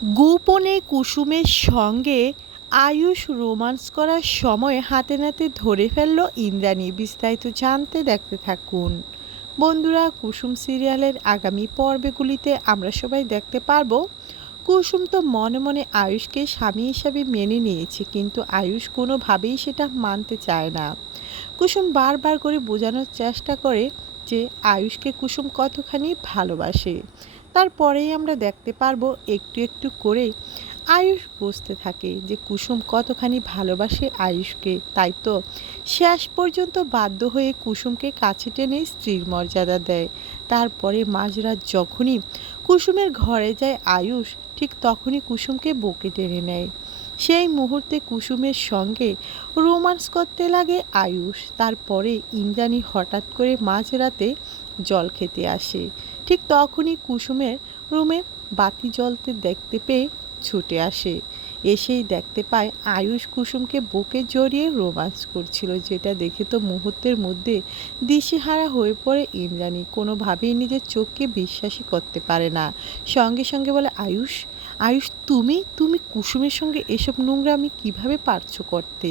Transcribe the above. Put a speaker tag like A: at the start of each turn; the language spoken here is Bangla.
A: গোপনে কুসুমের সঙ্গে আয়ুষ রোমান্স করার সময় হাতে নাতে ধরে ফেলল ইন্দ্রাণী। বিস্তারিত জানতে দেখতে থাকুন। বন্ধুরা, কুসুম সিরিয়ালের আগামী পর্বগুলিতে আমরা সবাই দেখতে পারব, কুসুম তো মনে মনে আয়ুষকে স্বামী হিসাবে মেনে নিয়েছে, কিন্তু আয়ুষ কোনোভাবেই সেটা মানতে চায় না। কুসুম বারবার করে বোঝানোর চেষ্টা করে যে আয়ুষকে কুসুম কতখানি ভালোবাসে। তারপরেই আমরা দেখতে পারব একটু একটু করে আয়ুষ বুঝতে থাকে যে কুসুম কতখানি ভালোবাসে আয়ুষকে, তাই তো? শেষ পর্যন্ত বাধ্য হয়ে কুসুমকে কাছে টেনে স্ত্রীর মর্যাদা দেয়। তারপরে মাঝরাত যখনই কুসুমের ঘরে যায় আয়ুষ, ঠিক তখনই কুসুমকে বকে টেনে নেয়। সেই মুহূর্তে কুসুমের সঙ্গে রোমান্স করতে লাগে আয়ুষ। তারপরে ইন্দ্রাণী হঠাৎ করে মাঝরাতে জল খেতে আসে। ঠিক তখনই কুসুমের রুমে বাতি জ্বলতে দেখতে পেয়ে ছুটে আসে। এসেই দেখতে পায় আয়ুষ কুসুমকে বুকে জড়িয়ে রোমান্স করছিল, যেটা দেখে তো মুহূর্তের মধ্যে দিশেহারা হয়ে পড়ে ইন্দ্রাণী। কোনোভাবেই নিজের চোখকে বিশ্বাসই করতে পারে না। সঙ্গে সঙ্গে বলে, আয়ুষ আয়ুষ তুমি তুমি কুসুমের সঙ্গে এসব নোংরা আমি কীভাবে পারছ করতে?